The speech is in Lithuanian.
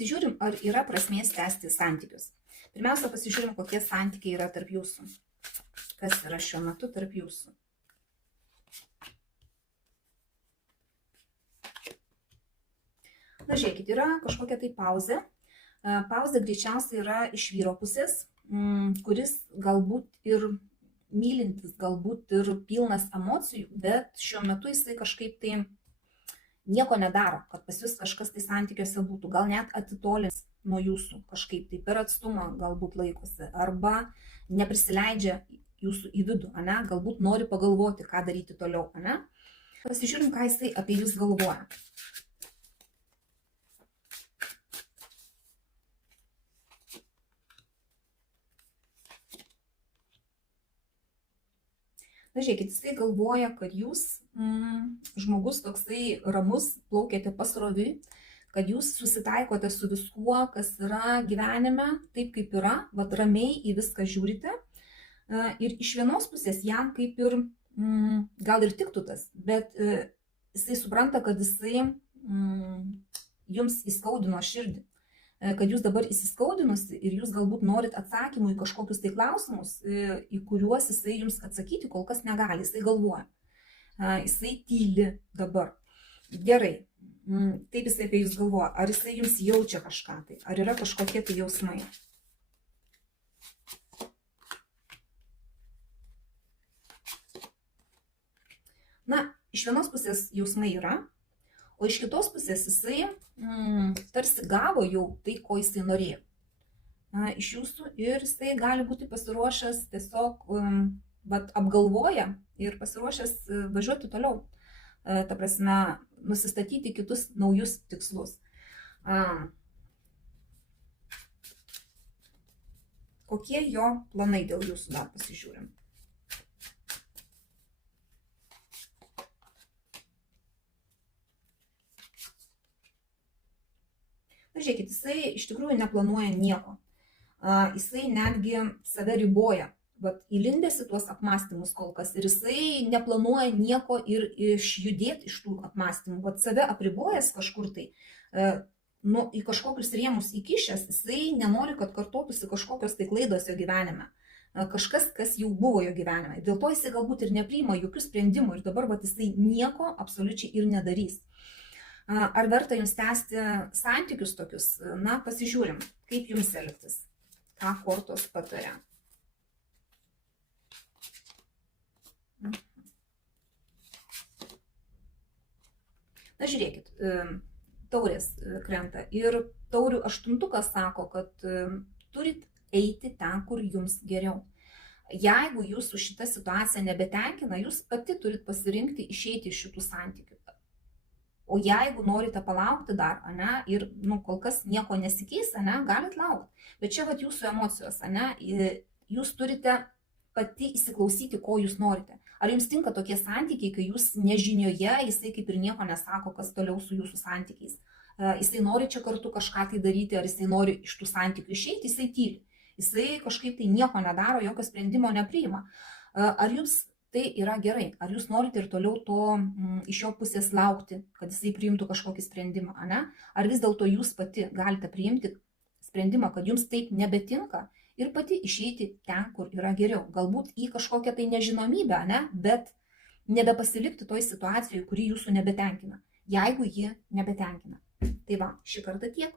pasižiūrim, ar yra prasmės tęsti santykius. Pirmiausia, pasižiūrim, kokie santykiai yra tarp jūsų. Kas yra šiuo metu tarp jūsų. Na, žiūrėkit, yra kažkokia tai pauzė. Pauzė greičiausiai yra iš vyro pusės, kuris galbūt ir mylintis, galbūt ir pilnas emocijų, bet šiuo metu jisai kažkaip tai nieko nedaro, kad pas jūs kažkas tai santykiuose būtų, gal net atitolins nuo jūsų kažkaip tai per atstumą galbūt laikosi, arba neprisileidžia jūsų į vidų, ane? Galbūt nori pagalvoti, ką daryti toliau, ane? Pasižiūrim, ką jisai apie jūs galvoja. Na, žiūrėkit, jisai galvoja, kad jūs žmogus toksai ramus, plaukiate pasroviui, kad jūs susitaikote su viskuo, kas yra gyvenime, taip kaip yra, vat ramiai į viską žiūrite. Ir iš vienos pusės jam kaip ir gal ir tiktų tas, bet jisai supranta, kad jisai jums įskaudino širdį, kad jūs dabar įsiskaudinusi ir jūs galbūt norit atsakymų į kažkokius tai klausimus, į kuriuos jisai jums atsakyti kol kas negali, jisai galvoja, jisai tyli dabar. Gerai, taip jisai apie jūs galvoja, ar jisai jums jaučia kažką tai, ar yra kažkokie tai jausmai. Na, iš vienos pusės jausmai yra, o iš kitos pusės jisai tarsi gavo jau tai, ko jisai norėjo iš jūsų ir jisai gali būti pasiruošęs tiesiog apgalvoja ir pasiruošęs važiuoti toliau, ta prasme, nusistatyti kitus naujus tikslus. Kokie jo planai dėl jūsų dar pasižiūrim? Na, žiūrėkit, jisai iš tikrųjų neplanuoja nieko. Jisai netgi save riboja, įlindęs į tuos apmąstymus kol kas ir jisai neplanuoja nieko ir išjudėti iš tų apmąstymų. Save apribojęs kažkur tai, į kažkokius rėmus įkišęs, jisai nenori, kad kartotųsi kažkokios tai klaidos jo gyvenime. Kažkas, kas jau buvo jo gyvenime. Dėl to jisai galbūt ir nepriima jokių sprendimų ir dabar jisai nieko absoliučiai ir nedarys. Ar verta jums tęsti santykius tokius? Na, pasižiūrim, kaip jums elgtis, ką kortos pataria. Na, žiūrėkit, taurės krenta ir taurių aštuntukas sako, kad turit eiti ten, kur jums geriau. Jeigu jūsų šita situacija nebetenkina, jūs pati turit pasirinkti išeiti iš šitų santykių. O jeigu norite palaukti dar, ir kol kas nieko nesikeis, galit laukti. Bet čia jūsų emocijos, jūs turite pati įsiklausyti, ko jūs norite. Ar jums tinka tokie santykiai, kai jūs nežinioje, jisai kaip ir nieko nesako, kas toliau su jūsų santykiais. Jisai nori čia kartu kažką tai daryti, ar jisai nori iš tų santykių išeiti, jisai tyli. Jisai kažkaip tai nieko nedaro, jokio sprendimo nepriima. Ar jums tai yra gerai? Ar jūs norite ir toliau to iš jo pusės laukti, kad jisai priimtų kažkokį sprendimą, Ar vis dėlto jūs pati galite priimti sprendimą, kad jums taip nebetinka ir pati išeiti ten, kur yra geriau. Galbūt į kažkokią tai nežinomybę, bet nebepasilikti toj situacijoje, kuri jūsų nebetenkina, jeigu ji nebetenkina. Tai va, šį kartą tiek.